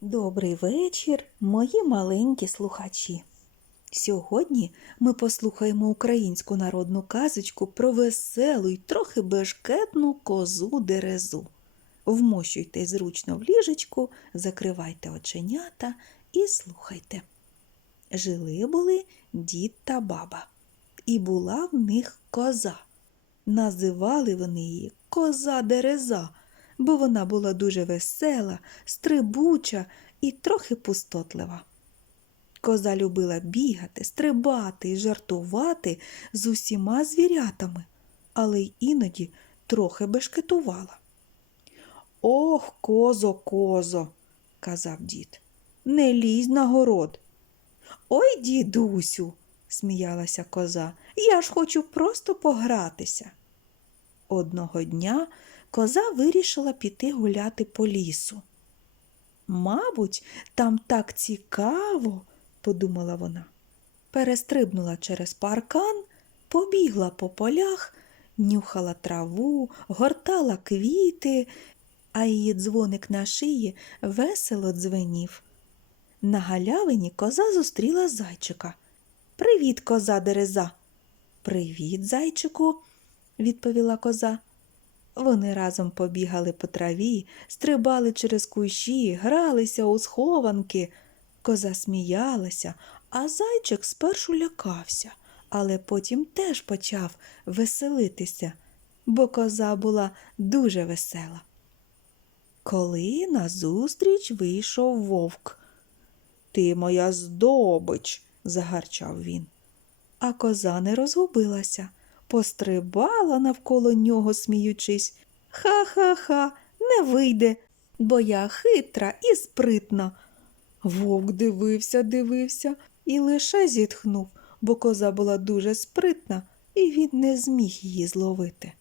Добрий вечір, мої маленькі слухачі. Сьогодні ми послухаємо українську народну казочку про веселу й трохи бешкетну козу дерезу. Вмощуйте зручно в ліжечку, закривайте оченята і слухайте. Жили були дід та баба, і була в них коза. Називали вони її коза дереза, бо вона була дуже весела, стрибуча і трохи пустотлива. Коза любила бігати, стрибати і жартувати з усіма звірятами, але й іноді трохи бешкетувала. Ох, козо, козо, казав дід, не лізь на город. Ой, дідусю, сміялася коза, я ж хочу просто погратися. Одного дня коза вирішила піти гуляти по лісу. Мабуть, там так цікаво, подумала вона. Перестрибнула через паркан, побігла по полях, нюхала траву, гортала квіти, а її дзвоник на шиї весело дзвенів. На галявині коза зустріла зайчика. Привіт, коза дереза. Привіт, зайчику, відповіла коза. Вони разом побігали по траві, стрибали через кущі, гралися у схованки. Коза сміялася, а зайчик спершу лякався, але потім теж почав веселитися, бо коза була дуже весела. Коли назустріч вийшов вовк. Ти моя здобич, загарчав він. А коза не розгубилася, пострибала навколо нього, сміючись. Ха-ха-ха, не вийде, бо я хитра і спритна. Вовк дивився, дивився і лише зітхнув, бо коза була дуже спритна, і він не зміг її зловити.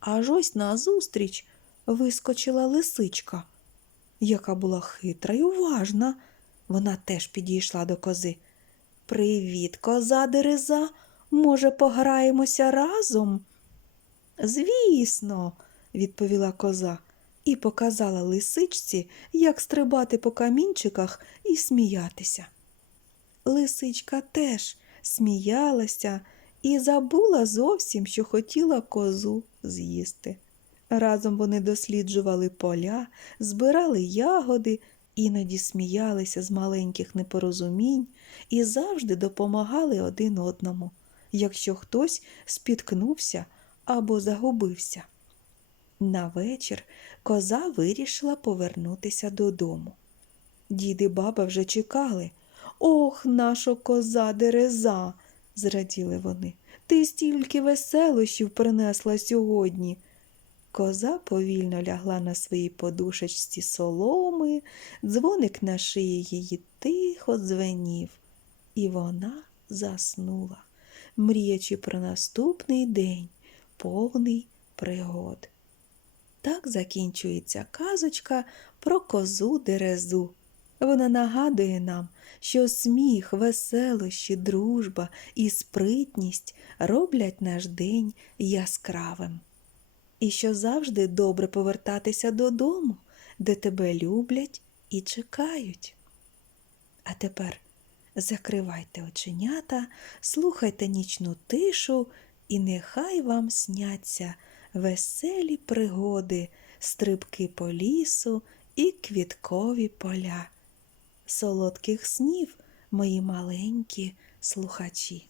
Аж ось назустріч вискочила лисичка, яка була хитра й уважна. Вона теж підійшла до кози. Привіт, коза дереза. Може, пограємося разом? Звісно, відповіла коза і показала лисичці, як стрибати по камінчиках і сміятися. Лисичка теж сміялася і забула зовсім, що хотіла козу з'їсти. Разом вони досліджували поля, збирали ягоди, іноді сміялися з маленьких непорозумінь і завжди допомагали один одному, якщо хтось спіткнувся або загубився. На вечір коза вирішила повернутися додому. Дід і баба вже чекали. Ох, наша коза дереза, зраділи вони. Ти стільки веселощів принесла сьогодні. Коза повільно лягла на своїй подушечці соломи, дзвоник на шиї її тихо дзвенів, і вона заснула, мріячи про наступний день, повний пригод. Так закінчується казочка про козу дерезу. Вона нагадує нам, що сміх, веселощі, дружба і спритність роблять наш день яскравим. І що завжди добре повертатися додому, де тебе люблять і чекають. А тепер закривайте оченята, слухайте нічну тишу, і нехай вам сняться веселі пригоди, стрибки по лісу і квіткові поля. Солодких снів, мої маленькі слухачі.